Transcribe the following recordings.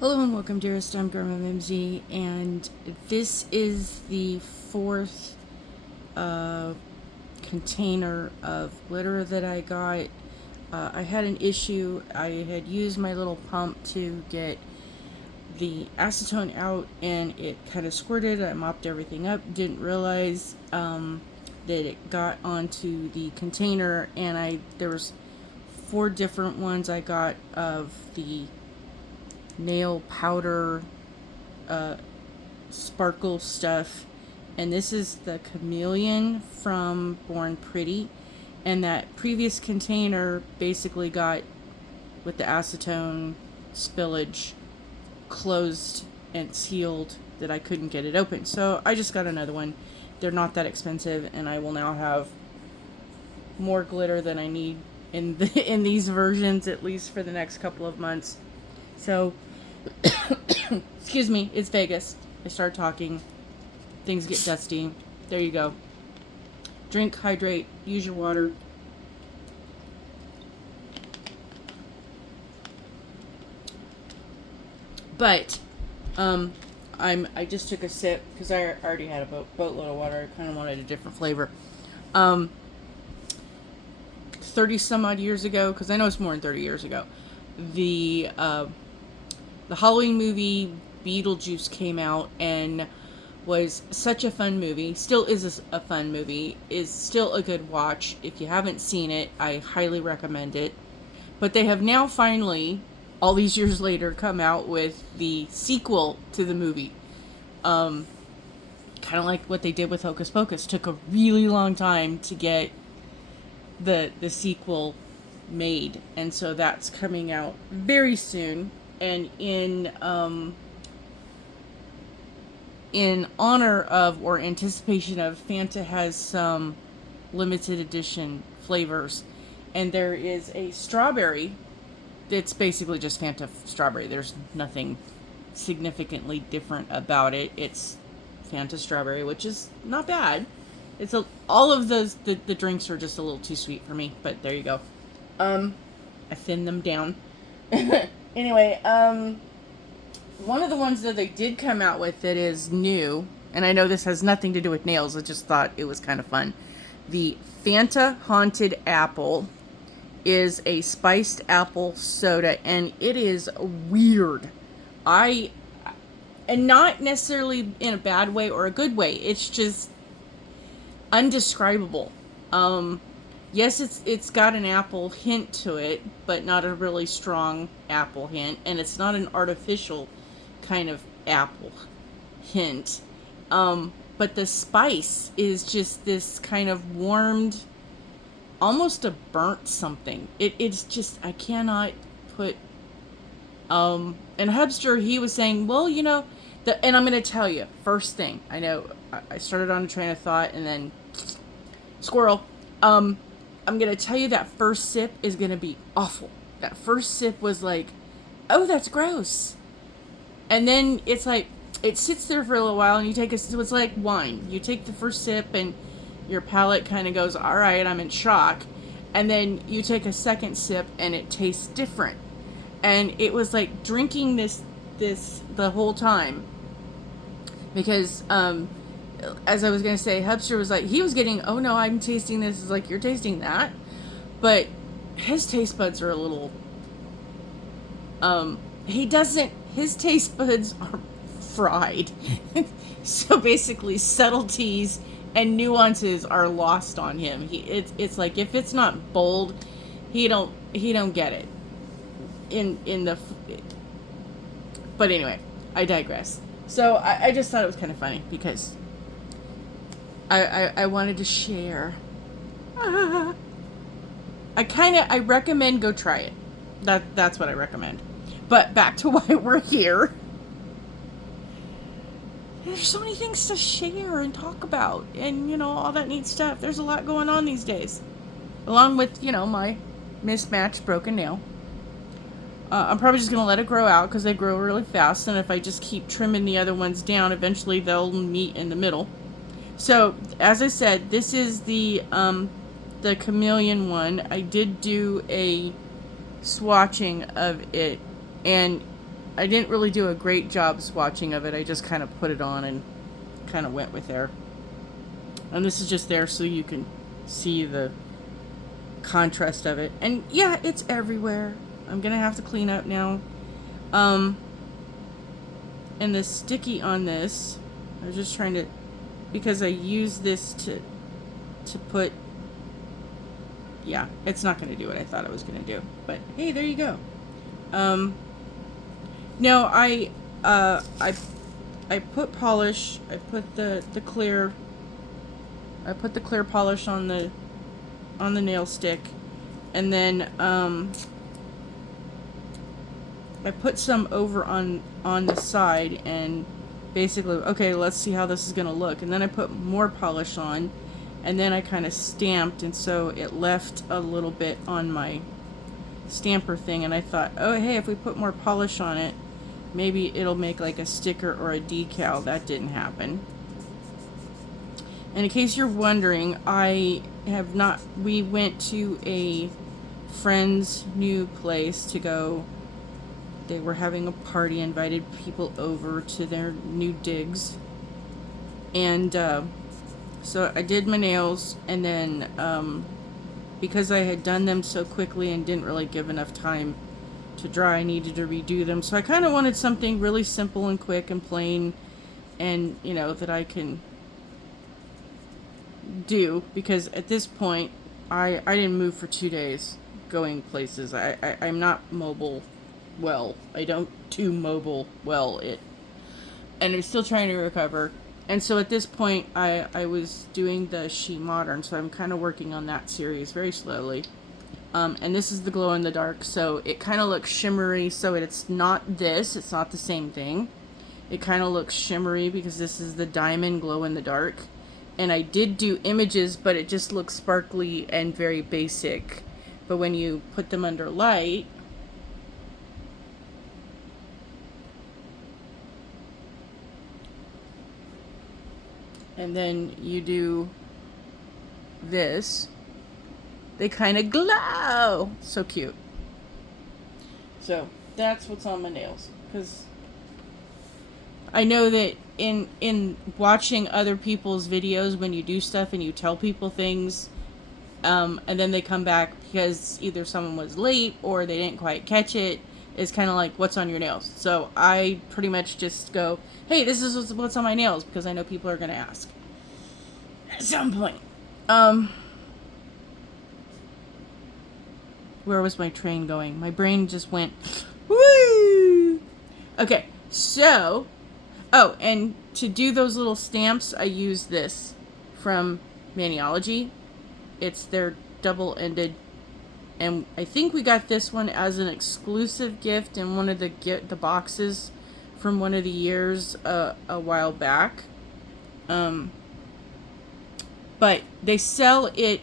Hello and welcome, dearest. I'm GrandMaM, and this is the fourth uh, container of glitter that I got. I had an issue. I had used my little pump to get the acetone out, and it kind of squirted. I mopped everything up. Didn't realize that it got onto the container, and there was four different ones I got of the nail powder sparkle stuff, and this is the Chameleon from Born Pretty, and that previous container basically got, with the acetone spillage, closed and sealed, that I couldn't get it open. So I just got another one. They're not that expensive, and I will now have more glitter than I need in these versions, at least for the next couple of months. So excuse me, it's Vegas. I start talking, things get dusty. There you go. Drink, hydrate, use your water. But I just took a sip because I already had a boatload of water. I kind of wanted a different flavor. 30 some odd years ago, because I know it's more than 30 years ago, the Halloween movie Beetlejuice came out and was such a fun movie. Still is a fun movie. Is still a good watch. If you haven't seen it, I highly recommend it. But they have now finally, all these years later, come out with the sequel to the movie. Kind of like what they did with Hocus Pocus. Took a really long time to get the sequel made, and so that's coming out very soon. And in honor of, or anticipation of, Fanta has some limited edition flavors, and there is a strawberry. It's basically just Fanta strawberry. There's nothing significantly different about it. It's Fanta strawberry, which is not bad. All of those the drinks are just a little too sweet for me, but there you go. I thinned them down. Anyway, one of the ones that they did come out with that is new, and I know this has nothing to do with nails, I just thought it was kind of fun. The Fanta Haunted Apple is a spiced apple soda, and it is weird. And not necessarily in a bad way or a good way, it's just undescribable. Yes, it's got an apple hint to it, but not a really strong apple hint, and it's not an artificial kind of apple hint. But the spice is just this kind of warmed, almost a burnt something. It's just, I cannot put. And Hubster, he was saying, well, and I'm going to tell you, first thing, I know I started on a train of thought and then squirrel. I'm going to tell you that first sip is going to be awful. That first sip was like, oh, that's gross. And then it's like, it sits there for a little while, and you take so it's like wine. You take the first sip and your palate kind of goes, all right, I'm in shock. And then you take a second sip and it tastes different. And it was like drinking this the whole time. Because, as I was going to say, Hubster was like, he was getting, oh no, I'm tasting this. It's like, you're tasting that? But his taste buds are a little, his taste buds are fried. So basically, subtleties and nuances are lost on him. It's like, if it's not bold, he don't get it. But anyway, I digress. So I just thought it was kind of funny because I wanted to share. I recommend go try it. That's what I recommend. But back to why we're here. There's so many things to share and talk about, and all that neat stuff. There's a lot going on these days, along with my mismatched broken nail. I'm probably just going to let it grow out because they grow really fast, and if I just keep trimming the other ones down, eventually they'll meet in the middle. So, as I said, this is the Chameleon one. I did do a swatching of it, and I didn't really do a great job swatching of it. I just kind of put it on and kind of went with there. And this is just there so you can see the contrast of it. And yeah, it's everywhere. I'm gonna have to clean up now. And the sticky on this, I was just trying to, because I use this to put, yeah, it's not gonna do what I thought it was gonna do. But hey, there you go. No, I put polish. I put the clear. I put the clear polish on the nail stick, and then I put some over on the side, and basically, okay, let's see how this is gonna look. And then I put more polish on, and then I kind of stamped, and so it left a little bit on my stamper thing. And I thought, oh hey, if we put more polish on it, maybe it'll make like a sticker or a decal. That didn't happen. And in case you're wondering, we went to a friend's new place to go. They were having a party, invited people over to their new digs. And so I did my nails, and then because I had done them so quickly and didn't really give enough time to dry, I needed to redo them. So I kind of wanted something really simple and quick and plain, and you know, that I can do, because at this point I didn't move for 2 days going places. I'm not mobile well. I don't do mobile well, and I'm still trying to recover. And so at this point I was doing the SheModern, so I'm kind of working on that series very slowly. And this is the glow in the dark, so it kind of looks shimmery. So it's not this, it's not the same thing. It kind of looks shimmery because this is the diamond glow in the dark. And I did do images, but it just looks sparkly and very basic. But when you put them under light, and then you do this, they kind of glow. So cute. So that's what's on my nails. Because I know that in watching other people's videos, when you do stuff and you tell people things, and then they come back because either someone was late or they didn't quite catch it, it's kind of like, what's on your nails? So I pretty much just go, hey, this is what's on my nails, because I know people are going to ask at some point. Where was my train going? My brain just went, woo! Okay, so, oh, and to do those little stamps, I use this from Maniology. It's their double-ended, and I think we got this one as an exclusive gift in one of the boxes from one of the years a while back. But they sell it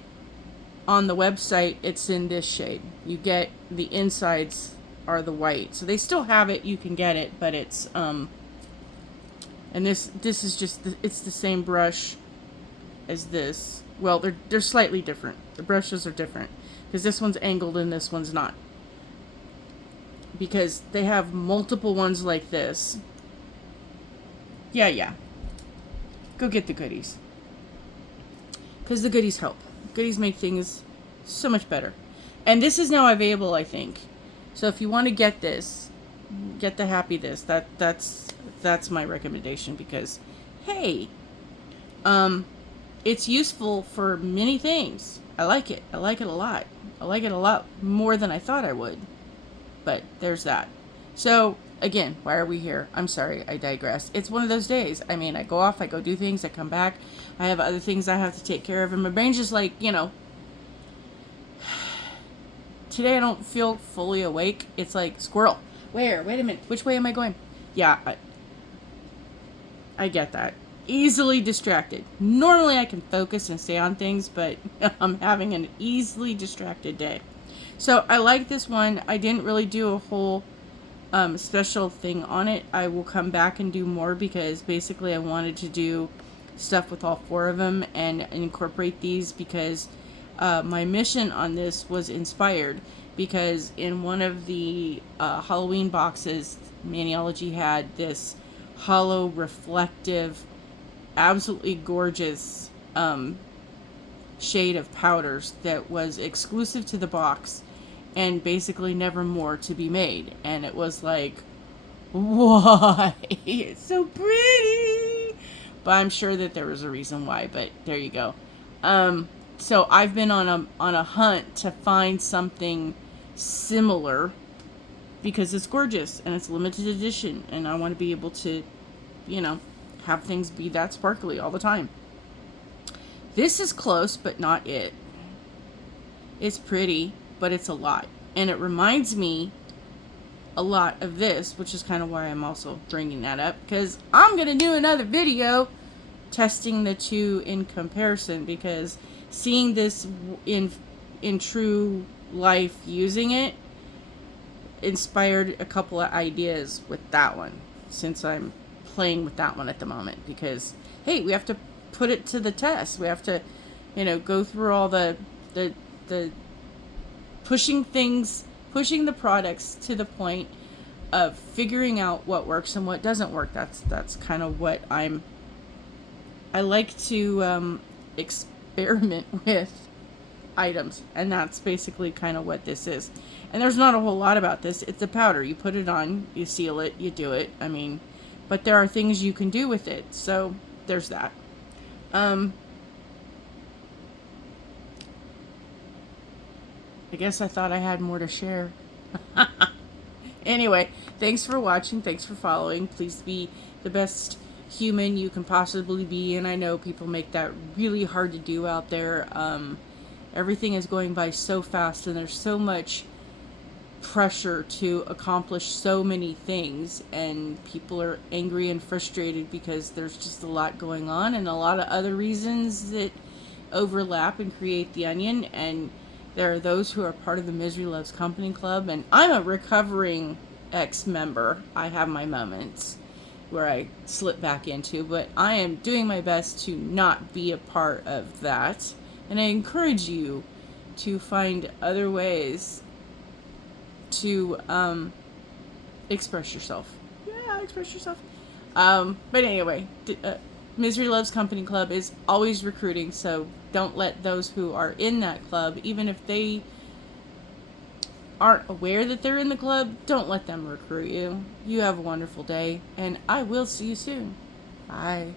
on the website. It's in this shade. You get the insides are the white, so they still have it. You can get it, but it's and this is just it's the same brush as this. Well, they're slightly different. The brushes are different because this one's angled and this one's not, because they have multiple ones like this. Yeah. Go get the goodies, because the goodies help. Goodies make things so much better. And this is now available, I think. So if you want to get this, get the Happy This. That's my recommendation, because hey, it's useful for many things. I like it. I like it a lot. I like it a lot more than I thought I would. But there's that. So again, why are we here? I'm sorry, I digress. It's one of those days. I mean, I go off, I go do things, I come back, I have other things I have to take care of, and my brain's just like, you know, today I don't feel fully awake. It's like, squirrel, where? Wait a minute, which way am I going? Yeah, I get that. Easily distracted. Normally I can focus and stay on things, but I'm having an easily distracted day. So I like this one. I didn't really do a whole special thing on it. I will come back and do more, because basically I wanted to do stuff with all 4 of them and incorporate these, because my mission on this was inspired. because in one of the Halloween boxes, Maniology had this hollow, reflective, absolutely gorgeous shade of powders that was exclusive to the box and basically never more to be made. And it was like, why? It's so pretty. But I'm sure that there was a reason why, but there you go. So I've been on a hunt to find something similar because it's gorgeous and it's limited edition, and I want to be able to, you know, have things be that sparkly all the time. This is close, but not it. It's pretty, but it's a lot. And it reminds me a lot of this, which is kind of why I'm also bringing that up, because I'm going to do another video testing the two in comparison, because seeing this in true life using it inspired a couple of ideas with that one, since I'm playing with that one at the moment, because hey, we have to put it to the test. We have to, you know, go through all the pushing the products to the point of figuring out what works and what doesn't work. That's kind of what I like to experiment with items, and that's basically kind of what this is. And there's not a whole lot about this. It's a powder. You put it on, you seal it, you do it. I mean, but there are things you can do with it. So there's that. I guess I thought I had more to share. Anyway, thanks for watching. Thanks for following. Please be the best human you can possibly be. And I know people make that really hard to do out there. Everything is going by so fast, and there's so much pressure to accomplish so many things, and people are angry and frustrated because there's just a lot going on and a lot of other reasons that overlap and create the onion. And there are those who are part of the Misery Loves Company Club, and I'm a recovering ex-member. I have my moments where I slip back into, but I am doing my best to not be a part of that. And I encourage you to find other ways to express yourself. Yeah, express yourself. But anyway, Misery Loves Company Club is always recruiting, so don't let those who are in that club, even if they aren't aware that they're in the club, don't let them recruit you. You have a wonderful day, and I will see you soon. Bye.